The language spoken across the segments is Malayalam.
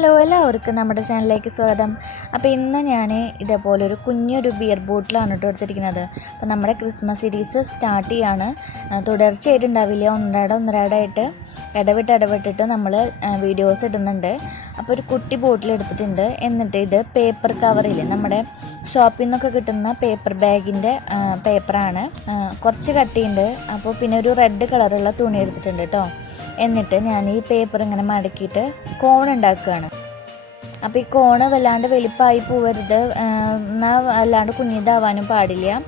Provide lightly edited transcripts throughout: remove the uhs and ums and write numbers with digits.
ഹലോ, എല്ലാവർക്കും നമ്മുടെ ചാനലിലേക്ക് സ്വാഗതം. അപ്പോൾ ഇന്ന് ഞാൻ ഇതേപോലെ കുഞ്ഞൊരു ബിയർ ബോട്ടിലാണ് എടുത്തിരിക്കുന്നത്. അപ്പോൾ നമ്മുടെ ക്രിസ്മസ് സീരീസ് സ്റ്റാർട്ട് ചെയ്യാണ്. തുടർച്ചയായിട്ടുണ്ടാവില്ല, ഒന്നരാടായിട്ട് ഇടവിട്ടിട്ട് നമ്മൾ വീഡിയോസ് ഇടുന്നുണ്ട്. അപ്പോൾ ഒരു കുട്ടി ബോട്ടിൽ എടുത്തിട്ടുണ്ട്. എന്നിട്ട് ഇത് പേപ്പർ കവറിൽ നമ്മുടെ ഷോപ്പിൽ നിന്നൊക്കെ കിട്ടുന്ന പേപ്പർ ബാഗിൻ്റെ പേപ്പറാണ്. കുറച്ച് കട്ടിയുണ്ട്. അപ്പോൾ പിന്നെ ഒരു റെഡ് കളറുള്ള തുണി എടുത്തിട്ടുണ്ട് കേട്ടോ. എന്നിട്ട് ഞാൻ ഈ പേപ്പർ ഇങ്ങനെ മടക്കിയിട്ട് കോൺ ഉണ്ടാക്കുകയാണ്. അപ്പോൾ ഈ കോണ് വല്ലാണ്ട് വലിപ്പമായി പോവരുത്, എന്നാൽ വല്ലാണ്ട് കുഞ്ഞിതാവാനും പാടില്ല.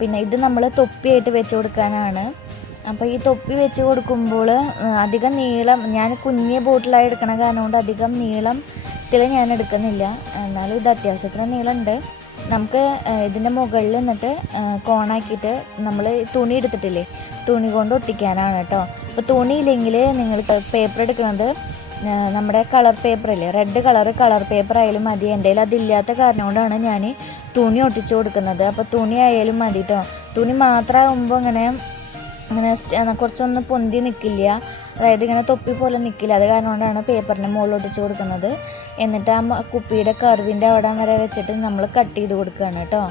പിന്നെ ഇത് നമ്മൾ തൊപ്പിയായിട്ട് വെച്ച് കൊടുക്കാനാണ്. അപ്പോൾ ഈ തൊപ്പി വെച്ച് കൊടുക്കുമ്പോൾ അധികം നീളം, ഞാൻ കുഞ്ഞിയ ബോട്ടിലായി എടുക്കണ കാരണം കൊണ്ട് അധികം നീളത്തിൽ ഞാൻ എടുക്കുന്നില്ല. എന്നാലും ഇത് അത്യാവശ്യത്തിന് നീളമുണ്ട്. നമുക്ക് ഇതിൻ്റെ മുകളിൽ നിന്നിട്ട് കോണാക്കിയിട്ട് നമ്മൾ തുണി എടുത്തിട്ടില്ലേ, തുണി കൊണ്ട് ഒട്ടിക്കാനാണ് കേട്ടോ. അപ്പോൾ തുണിയില്ലെങ്കിൽ നിങ്ങൾ പേപ്പർ എടുക്കുന്നത് നമ്മുടെ കളർ പേപ്പറില്ലേ, റെഡ് കളർ പേപ്പർ ആയാലും മതി. എൻ്റെ കയ്യിൽ അതില്ലാത്ത കാരണം കൊണ്ടാണ് ഞാൻ തുണി ഒട്ടിച്ചു കൊടുക്കുന്നത്. അപ്പോൾ തുണി ആയാലും മതി കേട്ടോ. തുണി മാത്രമാകുമ്പോൾ അങ്ങനെ കുറച്ചൊന്നും പൊന്തി നിൽക്കില്ല, അതായത് ഇങ്ങനെ തൊപ്പി പോലെ നിൽക്കില്ല. അത് കാരണം കൊണ്ടാണ് പേപ്പറിൻ്റെ മുകളിൽ ഒട്ടിച്ച് കൊടുക്കുന്നത്. എന്നിട്ട് ആ കുപ്പിയുടെ കർവിൻ്റെ അവിടെ വരെ വെച്ചിട്ട് നമ്മൾ കട്ട് ചെയ്ത് കൊടുക്കുകയാണ് കേട്ടോ.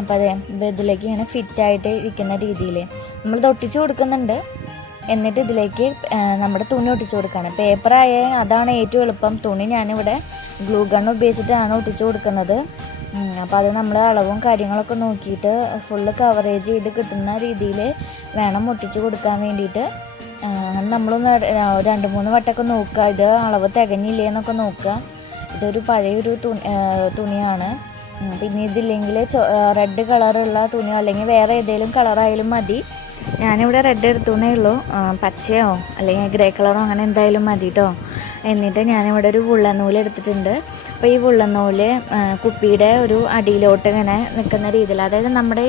അപ്പോൾ അതെ, ഇതിലേക്ക് ഇങ്ങനെ ഫിറ്റായിട്ട് ഇരിക്കുന്ന രീതിയിൽ നമ്മളിത് ഒട്ടിച്ച് കൊടുക്കുന്നുണ്ട്. എന്നിട്ട് ഇതിലേക്ക് നമ്മുടെ തുണി ഒട്ടിച്ച് കൊടുക്കുകയാണ്. പേപ്പറായ അതാണ് ഏറ്റവും എളുപ്പം. തുണി ഞാനിവിടെ ഗ്ലൂ ഗൺ ഉപയോഗിച്ചിട്ടാണ് ഒട്ടിച്ച് കൊടുക്കുന്നത്. അപ്പോൾ അത് നമ്മൾ അളവും കാര്യങ്ങളൊക്കെ നോക്കിയിട്ട് ഫുള്ള് കവറേജ് ചെയ്ത് കിട്ടുന്ന രീതിയിൽ വേണം ഒട്ടിച്ച് കൊടുക്കാൻ വേണ്ടിയിട്ട്. അങ്ങനെ നമ്മളൊന്ന് 2-3 വട്ടമൊക്കെ നോക്കുക, ഇത് അളവ് തികഞ്ഞില്ലേ എന്നൊക്കെ നോക്കുക. ഇതൊരു പഴയൊരു തുണിയാണ്. പിന്നെ ഇതില്ലെങ്കിൽ റെഡ് കളറുള്ള തുണിയോ അല്ലെങ്കിൽ വേറെ ഏതെങ്കിലും കളറായാലും മതി. ഞാനിവിടെ റെഡ് എടുത്തുന്നേ ഉള്ളൂ, പച്ചയോ അല്ലെങ്കിൽ ഗ്രേ കളറോ അങ്ങനെ എന്തായാലും മതി കേട്ടോ. എന്നിട്ട് ഞാനിവിടെ ഒരു വുള്ളൻ നൂല് എടുത്തിട്ടുണ്ട്. അപ്പോൾ ഈ വുള്ളൻ നൂല് കുപ്പിയുടെ ഒരു അടിയിലോട്ട് ഇങ്ങനെ നിൽക്കുന്ന രീതിയിൽ, അതായത് നമ്മുടെ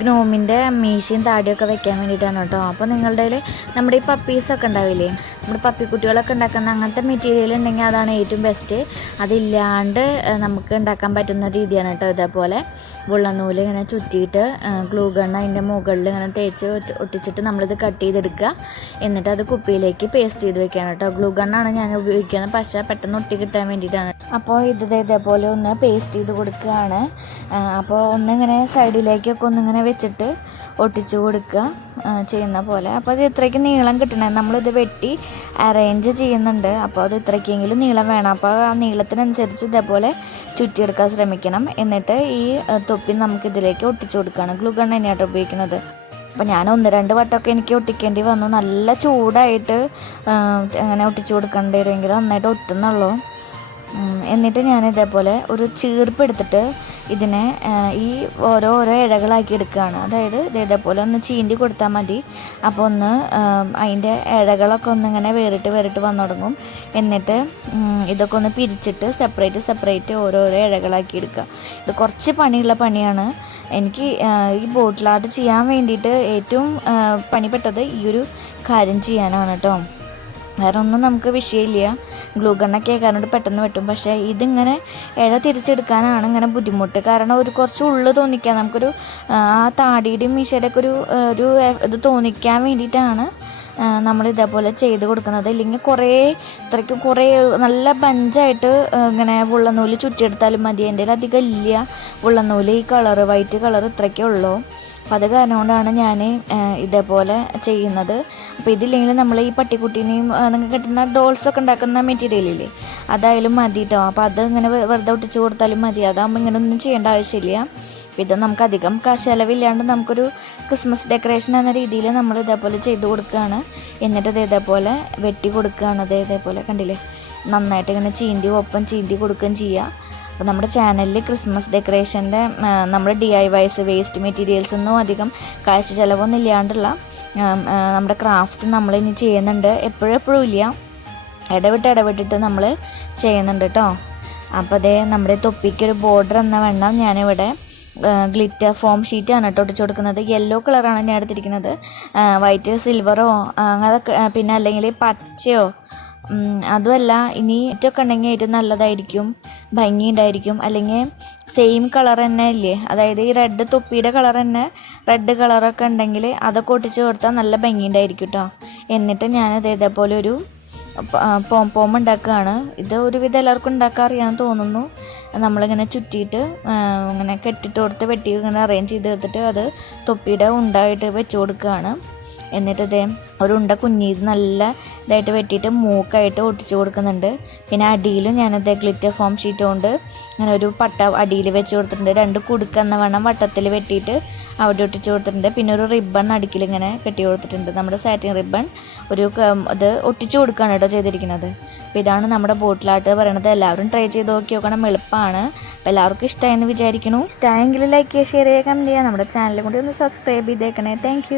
ഗ്നോമിൻ്റെ മീശയും താടിയൊക്കെ വെക്കാൻ വേണ്ടിയിട്ടാണ് കേട്ടോ. അപ്പോൾ നിങ്ങളുടെ നമ്മുടെ ഈ പപ്പീസൊക്കെ ഉണ്ടാവില്ലേ, നമ്മുടെ പപ്പിക്കുട്ടികളൊക്കെ ഉണ്ടാക്കുന്ന അങ്ങനത്തെ മെറ്റീരിയൽ ഉണ്ടെങ്കിൽ അതാണ് ഏറ്റവും ബെസ്റ്റ്. അതില്ലാണ്ട് നമുക്ക് ഉണ്ടാക്കാൻ പറ്റുന്ന രീതിയാണ് കേട്ടോ. ഇതേപോലെ വുള്ളൻ നൂല് ഇങ്ങനെ ചുറ്റിയിട്ട് ഗ്ലൂ ഗൺ അതിൻ്റെ മുകളിൽ ഇങ്ങനെ തേച്ച് ഒട്ടിച്ചിട്ട് നമ്മളിത് കട്ട് ചെയ്തെടുക്കുക. എന്നിട്ട് അത് കുപ്പിയിലേക്ക് പേസ്റ്റ് ചെയ്ത് വെക്കുകയാണ് കേട്ടോ. ഗ്ലൂ ഗണ്ണാണ് ഞാൻ ഉപയോഗിക്കുന്നത്, പക്ഷേ പെട്ടെന്ന് ഒട്ടി കിട്ടാൻ വേണ്ടിയിട്ടാണ്. അപ്പോൾ ഇതേപോലെ ഒന്ന് പേസ്റ്റ് ചെയ്ത് കൊടുക്കുകയാണ്. അപ്പോൾ ഒന്നിങ്ങനെ സൈഡിലേക്കൊക്കെ ഒന്നിങ്ങനെ വെച്ചിട്ട് ഒട്ടിച്ച് കൊടുക്കുക ചെയ്യുന്ന പോലെ. അപ്പോൾ അത് ഇത്രയ്ക്ക് നീളം കിട്ടണേ, നമ്മളിത് വെട്ടി അറേഞ്ച് ചെയ്യുന്നുണ്ട്. അപ്പോൾ അത് ഇത്രയ്ക്കെങ്കിലും നീളം വേണം. അപ്പോൾ ആ നീളത്തിനനുസരിച്ച് ഇതേപോലെ ചുറ്റിയെടുക്കാൻ ശ്രമിക്കണം. എന്നിട്ട് ഈ തൊപ്പി നമുക്കിതിലേക്ക് ഒട്ടിച്ച് കൊടുക്കുകയാണ്. ഗ്ലൂ ഗൺ തന്നെയാട്ടോ ഉപയോഗിക്കുന്നത്. അപ്പോൾ ഞാൻ 1-2 വട്ടമൊക്കെ എനിക്ക് ഒട്ടിക്കേണ്ടി വന്നു. നല്ല ചൂടായിട്ട് അങ്ങനെ ഒട്ടിച്ച് കൊടുക്കേണ്ടി വരുമെങ്കിൽ നന്നായിട്ട് ഒട്ടുന്നുള്ളൂ. എന്നിട്ട് ഞാൻ ഇതേപോലെ ഒരു ചീർപ്പ് എടുത്തിട്ട് ഇതിനെ ഈ ഓരോ ഇഴകളാക്കി എടുക്കുകയാണ്. അതായത് ഇതേപോലെ ഒന്ന് ചീന്തി കൊടുത്താൽ മതി. അപ്പോൾ ഒന്ന് അതിൻ്റെ ഇഴകളൊക്കെ ഒന്നിങ്ങനെ വേറിട്ട് വന്നു തുടങ്ങും. എന്നിട്ട് ഇതൊക്കെ ഒന്ന് പിരിച്ചിട്ട് സെപ്പറേറ്റ് ഓരോ ഇഴകളാക്കി എടുക്കുക. ഇത് കുറച്ച് പണിയുള്ള പണിയാണ്. എനിക്ക് ഈ ബോട്ടിൽ ആർട്ട് ചെയ്യാൻ വേണ്ടിയിട്ട് ഏറ്റവും പണിപ്പെട്ടത് ഈ ഒരു കാര്യം ചെയ്യാനാണ് കേട്ടോ. വേറെ ഒന്നും നമുക്ക് വിഷയമില്ല, ഗ്ലൂ ഗണ്ണൊക്കെ കാരണം പെട്ടെന്ന് വെട്ടും. പക്ഷേ ഇതിങ്ങനെ ഇഴ തിരിച്ചെടുക്കാനാണ് ഇങ്ങനെ ബുദ്ധിമുട്ട്. കാരണം കുറച്ച് ഉള്ളു തോന്നിക്കാൻ, നമുക്കൊരു ആ താടിയുടെയും മീശയുടെയൊക്കെ ഒരു ഇത് തോന്നിക്കാൻ വേണ്ടിയിട്ടാണ് നമ്മൾ ഇതേപോലെ ചെയ്ത് കൊടുക്കുന്നത്. ഇല്ലെങ്കിൽ ഇത്രയ്ക്കും കുറേ നല്ല ബഞ്ചായിട്ട് ഇങ്ങനെ വുള്ളനൂല് ചുറ്റിയെടുത്താലും മതി. എൻ്റെ അധികം ഇല്ല വുള്ളനൂല്, ഈ വൈറ്റ് കളർ ഇത്രയ്ക്കേ ഉള്ളൂ. അപ്പോൾ അത് കാരണം കൊണ്ടാണ് ഞാൻ ഇതേപോലെ ചെയ്യുന്നത്. അപ്പോൾ ഇതില്ലെങ്കിൽ നമ്മൾ ഈ പട്ടിക്കുട്ടീനെയും നിങ്ങൾക്ക് കിട്ടുന്ന ഡോൾസൊക്കെ ഉണ്ടാക്കുന്ന മെറ്റീരിയലില്ലേ, അതായാലും മതി കേട്ടോ. അപ്പോൾ അത് ഇങ്ങനെ വെറുതെ ഒട്ടിച്ച് കൊടുത്താലും മതി. അതാകുമ്പോൾ ഇങ്ങനെ ഒന്നും ചെയ്യേണ്ട ആവശ്യമില്ല. ഇത് നമുക്ക് അധികം ചിലവില്ലാണ്ട് നമുക്കൊരു ക്രിസ്മസ് ഡെക്കറേഷൻ എന്ന രീതിയിൽ നമ്മൾ ഇതേപോലെ ചെയ്ത് കൊടുക്കുകയാണ്. എന്നിട്ട് ഇതേപോലെ വെട്ടി കൊടുക്കുകയാണ്. ഇതേപോലെ കണ്ടില്ലേ, നന്നായിട്ട് ഇങ്ങനെ ചീന്തി കൊടുക്കുകയും ചെയ്യുക. അപ്പോൾ നമ്മുടെ ചാനലിൽ ക്രിസ്മസ് ഡെക്കറേഷൻ്റെ നമ്മുടെ DIYs വേസ്റ്റ് മെറ്റീരിയൽസ് ഒന്നും അധികം കാശ് ചിലവൊന്നും ഇല്ലാണ്ടുള്ള നമ്മുടെ ക്രാഫ്റ്റ് നമ്മളിനി ചെയ്യുന്നുണ്ട്. എപ്പോഴും ഇല്ല, ഇടവിട്ടിട്ട് നമ്മൾ ചെയ്യുന്നുണ്ട് കേട്ടോ. അപ്പോൾ നമ്മുടെ തൊപ്പിക്കൊരു ബോർഡർ എന്ന വണ്ണം ഞാനിവിടെ ഗ്ലിറ്റർ ഫോം ഷീറ്റാണ് കേട്ടോ ഒട്ടിച്ച് കൊടുക്കുന്നത്. യെല്ലോ കളറാണ് ഞാൻ എടുത്തിരിക്കുന്നത്. വൈറ്റ് സിൽവറോ അതൊക്കെ, പിന്നെ അല്ലെങ്കിൽ പച്ചയോ അതുമല്ല, ഇനി ഏറ്റവും ഉണ്ടെങ്കിൽ ഏറ്റവും നല്ലതായിരിക്കും, ഭംഗി ഉണ്ടായിരിക്കും. അല്ലെങ്കിൽ സെയിം കളർ തന്നെ ഇല്ലേ, അതായത് ഈ റെഡ് തൊപ്പിയുടെ കളർ തന്നെ റെഡ് കളറൊക്കെ ഉണ്ടെങ്കിൽ അതൊക്കെ ഒട്ടിച്ച് കൊടുത്താൽ നല്ല ഭംഗി ഉണ്ടായിരിക്കും കേട്ടോ. എന്നിട്ട് ഞാനത് ഇതേപോലെ ഒരു പോം ഉണ്ടാക്കുകയാണ്. ഇത് ഒരുവിധം എല്ലാവർക്കും ഉണ്ടാക്കാൻ അറിയാമെന്ന് തോന്നുന്നു. നമ്മളിങ്ങനെ ചുറ്റിയിട്ട് ഇങ്ങനെ കെട്ടിട്ട് കൊടുത്ത് വെട്ടി ഇങ്ങനെ അറേഞ്ച് ചെയ്ത് എടുത്തിട്ട് അത് തൊപ്പിയുടെ ഉണ്ടായിട്ട് വെച്ച് കൊടുക്കുകയാണ്. എന്നിട്ട് ഇതേ ഒരു ഉണ്ട കുഞ്ഞീത് നല്ല ഇതായിട്ട് വെട്ടിയിട്ട് മൂക്കായിട്ട് ഒട്ടിച്ച് കൊടുക്കുന്നുണ്ട്. പിന്നെ അടിയിലും ഞാനത് ഗ്ലിറ്റർ ഫോം ഷീറ്റ് കൊണ്ട് ഇങ്ങനെ ഒരു പട്ട അടിയിൽ വെച്ച് കൊടുത്തിട്ടുണ്ട്. 2 കുടുക്കെന്ന വണ്ണം വട്ടത്തിൽ വെട്ടിയിട്ട് അവിടെ ഒട്ടിച്ച് കൊടുത്തിട്ടുണ്ട്. പിന്നെ ഒരു റിബൺ അടുക്കിൽ ഇങ്ങനെ കെട്ടി കൊടുത്തിട്ടുണ്ട്. നമ്മുടെ സാറ്റിൻ റിബൺ അത് ഒട്ടിച്ച് കൊടുക്കുകയാണ് കേട്ടോ ചെയ്തിരിക്കുന്നത്. അപ്പോൾ ഇതാണ് നമ്മുടെ ബോട്ടിൽ ആർട്ട് പറയണത്. എല്ലാവരും ട്രൈ ചെയ്ത് നോക്കണം, എളുപ്പമാണ്. അപ്പോൾ എല്ലാവർക്കും ഇഷ്ടമായെന്ന് വിചാരിക്കുന്നു. ഇഷ്ടമായെങ്കിൽ ലൈക്ക് ചെയ്യുക, ഷെയർ ചെയ്യുക, കമൻറ്റ് ചെയ്യുക. നമ്മുടെ ചാനലും കൂടി ഒന്ന് സബ്സ്ക്രൈബ് ചെയ്തേക്കണേ. താങ്ക്